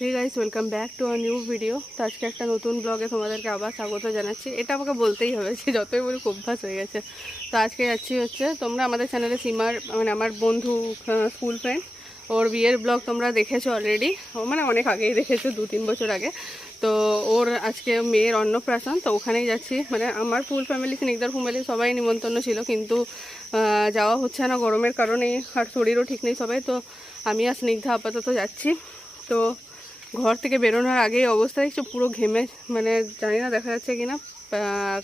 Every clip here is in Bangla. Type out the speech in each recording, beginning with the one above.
Hey guys welcome back to our new video. तो आज के एक नतून ब्लगे तुम्हादेरके आबार स्वागत जानाচ্ছি। এটা আমাকে বলতেই হবে যে যতই বলি অভ্যাস হয়ে গেছে। তো আজকে যাচ্ছি হচ্ছে তোমরা আমাদের চ্যানেলে সীমার মানে আমার বন্ধু স্কুল ফ্রেন্ড ওর বিয়ের ব্লগ তোমরা দেখেছো অলরেডি, মানে অনেক আগেই দেখেছো, 2-3 বছর আগে। তো ওর আজকে মেয়ের অন্নপ্রাশন, তো ওখানেই যাচ্ছি। মানে আমার ফুল ফ্যামিলি স্নিগ্ধার ফ্যামিলি সবাই নিমন্ত্রণ ছিল, কিন্তু যাওয়া হচ্ছে না গরমের কারণে, আর শরীরও ঠিক নেই সবাই। তো আমি আর স্নিগ্ধা আপাতত যাচ্ছি। তো ঘর থেকে বেরোনোর আগেই অবস্থা একটু পুরো ঘেমে, মানে জানি না দেখা যাচ্ছে কি না,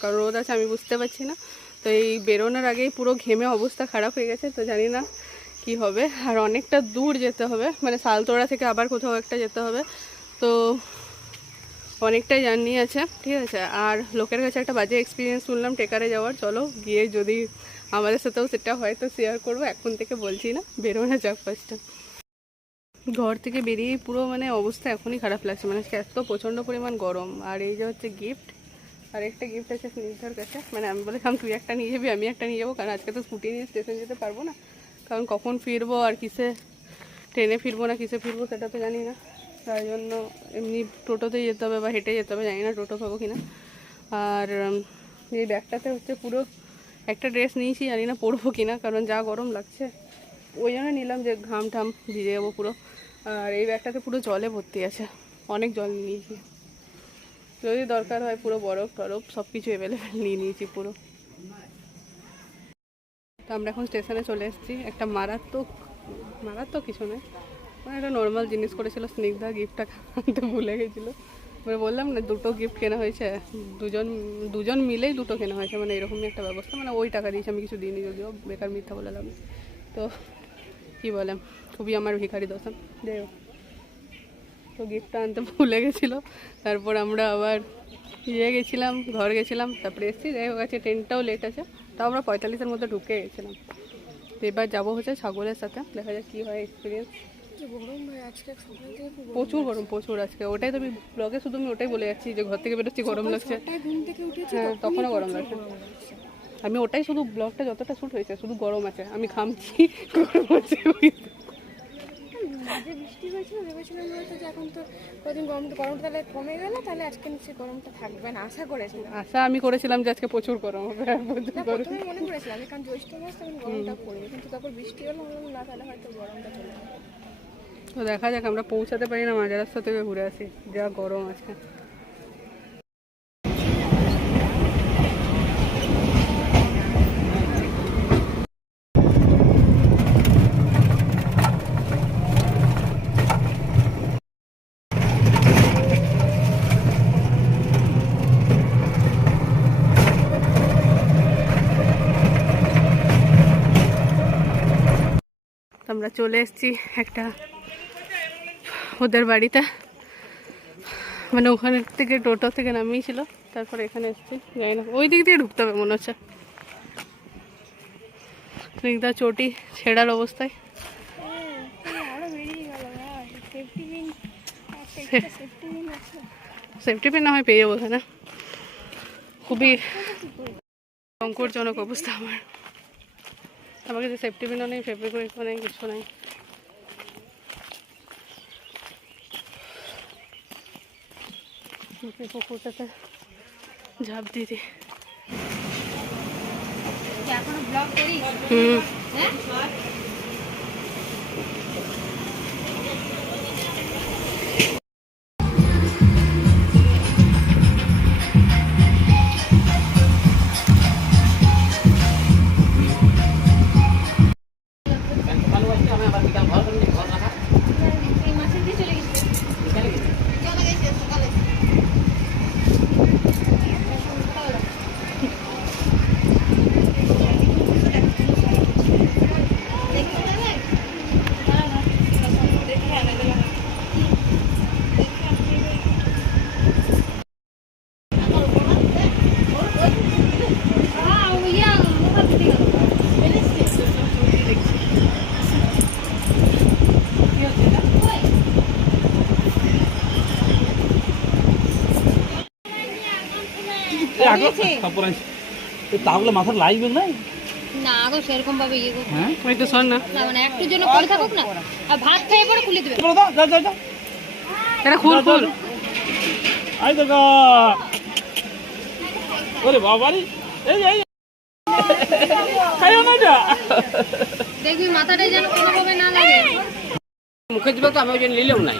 কারণ রোদ আছে আমি বুঝতে পারছি না। তো এই বেরোনোর আগেই পুরো ঘেমে অবস্থা খারাপ হয়ে গেছে। তো জানি না কি হবে, আর অনেকটা দূর যেতে হবে, মানে সালতোড়া থেকে আবার কোথাও একটা যেতে হবে। তো অনেকটাই জার্নি আছে, ঠিক আছে। আর লোকের কাছে একটা বাজে এক্সপিরিয়েন্স শুনলাম টেকারে যাওয়ার, চলো গিয়ে যদি আমাদের সাথেও সেটা হয় তো শেয়ার করবো, এখন থেকে বলছি না, বেরোনো যাক ফার্স্টে। ঘর থেকে বেরিয়েই পুরো মানে অবস্থা এখনই খারাপ লাগছে, মানে এত প্রচণ্ড পরিমাণ গরম। আর এই যে হচ্ছে গিফট, আর একটা গিফট আছে স্নিগ্ধার কাছে, মানে আমি বলেছিলাম তুই একটা নিয়ে যাবি আমি একটা নিয়ে যাবো, কারণ আজকে তো স্কুটি নিয়ে স্টেশন যেতে পারবো না, কারণ কখন ফিরবো আর কিসে ট্রেনে ফিরবো না কিসে ফিরবো সেটা তো জানি না। তার জন্য এমনি টোটোতেই যেতে হবে বা হেঁটে যেতে হবে, জানি না টোটো পাবো কিনা। আর এই ব্যাগটাতে হচ্ছে পুরো একটা ড্রেস নিয়েছি, জানি না পরবো কিনা, কারণ যা গরম লাগছে ওই জন্য নিলাম যে ঘাম ঠাম ভিজে যাবো পুরো। আর এই ব্যাগটাতে পুরো জলে ভর্তি আছে, অনেক জল নিয়েছি, যদি দরকার হয় পুরো বরফ টরফ সব কিছু অ্যাভেলেবেল নিয়ে নিয়েছি পুরো। তো আমরা এখন স্টেশনে চলে এসেছি। একটা মারাত্মক কিছু নয়, মানে একটা নর্মাল জিনিস করেছিল স্নিগ্ধা, গিফটটা আনতে ভুলে গেছিলো। মানে বললাম না দুটো গিফট কেনা হয়েছে, দুজন মিলেই দুটো কেনা হয়েছে, মানে এরকমই একটা ব্যবস্থা। মানে ওই টাকা দিয়েছে, আমি কিছু দিইনি, যদিও বেকার মিথ্যা বললাম। তো কী বলে, খুবই আমার ভিখারি দোষণ, যাই হোক। তো গিফটটা আনতে ভুলে গেছিলো, তারপর আমরা আবার গেছিলাম, ঘর গেছিলাম, তারপরে এসেছি। যাই হোক আছে, ট্রেনটাও লেট আছে, তাও আমরা 45-এর মধ্যে ঢুকে গেছিলাম। তো এবার যাবো হচ্ছে ছাগলের সাথে, দেখা যাক কী হয় এক্সপিরিয়েন্স। প্রচুর গরম, প্রচুর আজকে। ওটাই তো আমি ব্লগে শুধু আমি ওটাই বলে যাচ্ছি যে ঘর থেকে বেরোচ্ছি গরম লাগছে, হ্যাঁ তখনও গরম লাগছে। আমি ওটাই শুধু ব্লগটা যতটা শ্যুট হয়েছে শুধু গরম আছে, আমি ঘামছি গরম আছে। বৃষ্টি হয়েছিল, ভেবেছিলাম হয়তো যে এখন তো কদিন গরমটা তাহলে কমে গেল, তাহলে আজকে নিশ্চয়ই গরমটা থাকবে না, আশা করেছিলাম। আশা আমি করেছিলাম যে আজকে প্রচুর গরম হবে, প্রথমে মনে করেছিলাম কারণ জ্যৈষ্ঠ মাস তখন গরমটা পড়বে, কিন্তু তারপর বৃষ্টি হলো, না তাহলে হয়তো গরমটা চলে যাবে। তো দেখা যাক, আমরা পৌঁছাতে পারি না, মাঝ রাস্তা থেকে ঘুরে আসি, যা গরম আজকে। আমরা চলে এসেছি একটা ওদের বাড়িতে, মানে ওখানে থেকে টোটো থেকে নামিয়েছিল, তারপরে এখানে এসেছি। জানি না ওই দিক দিয়ে ঢুকতে হবে মনে হচ্ছে। স্নিগ্ধা চটি ছেঁড়ার অবস্থায়, সেফটি পিন না হয় পেয়ে যাবো এখানে। খুবই সংকটজনক অবস্থা আমার কাছে, সেফটি পিনও নেই, ফেব্রিকও নেই, কিছু নেই। পুকুরটাতে ঝাঁপ দিয়ে দিই। তাহলে মাথার লাগবে না, না গো সেরকম ভাবে ইয়ে করতে, হ্যাঁ একটু শোন না, মানে একটু জন্য করে থাকুক না, আর ভাত খেয়ে পরে খুলে দিবে। এটা খুল খুল। আই দেখো ওরে বাবা রে এই এই খাইও না যা দেখবি মাথাটা যেন কোনোভাবে না লাগে। মুখে দিবে তো আমি ওই জন্য নিলেও নাই।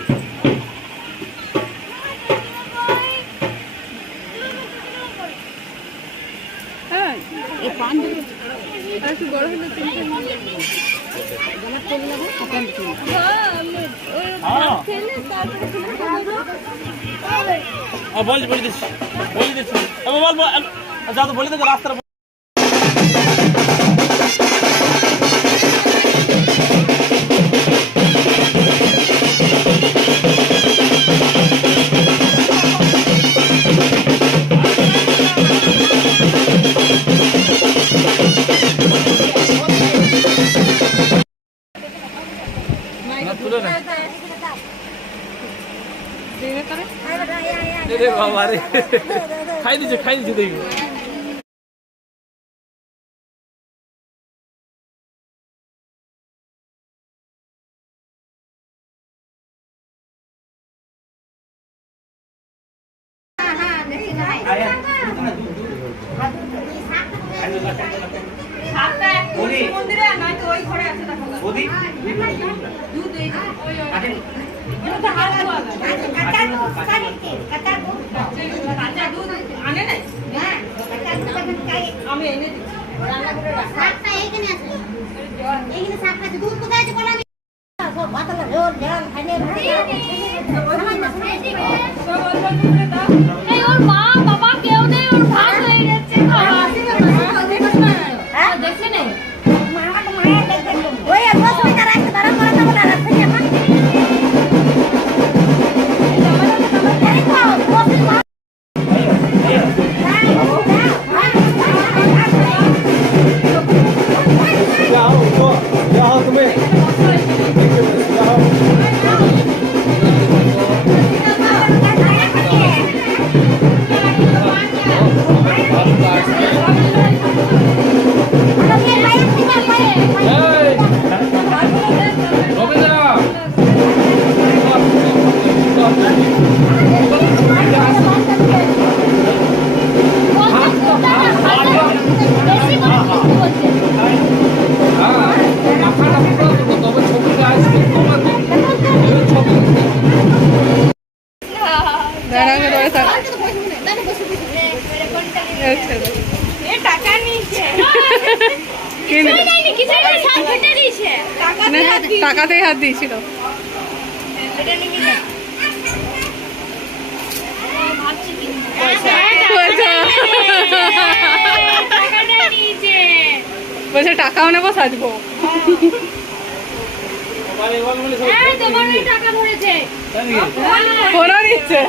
হ্যাঁ এই পান দিলে আর একটু বড় হলে বলি বলি দিচ্ছি বল বল যা তো বলি তো রাস্তার তুলে না রে বাবা রে খাই দিচ্ছে দেখি এই ওর মা বাবা কেউ নেই, ওর ভাত হয়ে গেছে খাওয়া। দেখছে নেই টাকাতেই হাত দিয়েছিল। বলছে টাকাও নেবো সাজবো। ফোনও নিচ্ছে।